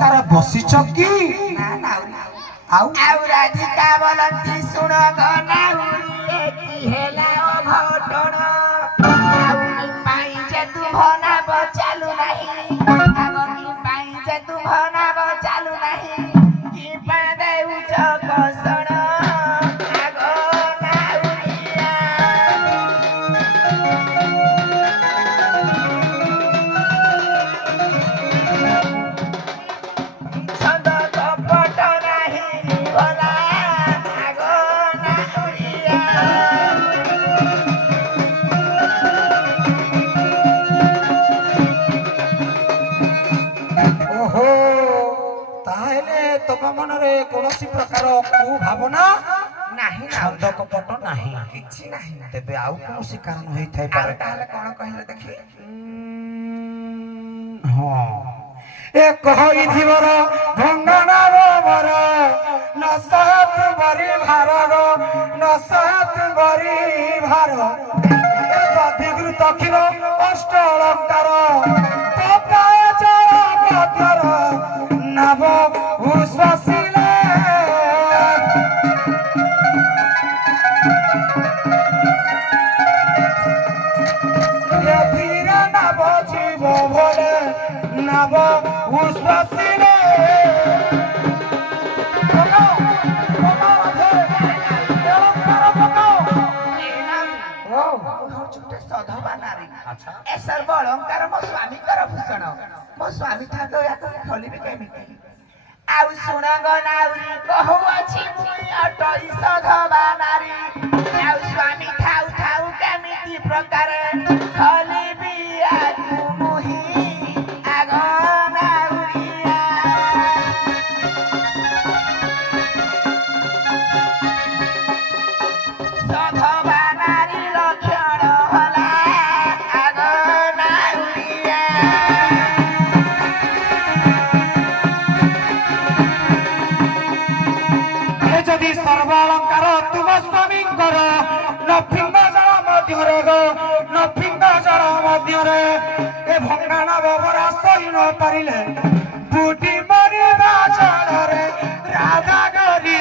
तार बसी चकी ना ना आउ राधिका बोलती सुन गनाउरी की हेला ओ घटना आउ पाई जे तू भना बचालू नहीं आगो की पाई जे तू भना बचालू नहीं की पादे उच कसण आगो नाउरिया छंद कपट नहीं भला आगो नाउरिया ओहो ताहेले तम मनरे कोनोसी प्रकार कु भावना नहीं छंद कपट नाही किछि नहीं तेबे आउ कोनोसी कारण होई थाई पारे ताले कोन कहले देखी हां ए कहई धीवर भंगना मोर नसहत बरी भारग नसहत बरी भार अधिकृत अखिर अष्ट अलंकार पकाय जगर नव उस्वसिले ये धीर नव जीव भोले नव उस्वसिले अच्छा ए सर्व अलंकार मो स्वामी कर भूषण मो स्वामी थाको याको खोलिबे केमिति आउ सुनंग नाउरी कहू अछि मुई अटई सधवा नारी आउ स्वामी थाउ थाउ केमिति प्रकार खोलिबी आकु मुही आगो नाउरिया सधवा नारी लक्षण होला आगो नाउरिया ए जदि सर्व अलंकार तुम स्वामी कर नफिंग जल मध्यरे गो नफिंग जल मध्यरे ए भंगाना बबरा सही न पारिले बुटी मरी बाजरे राधा गरी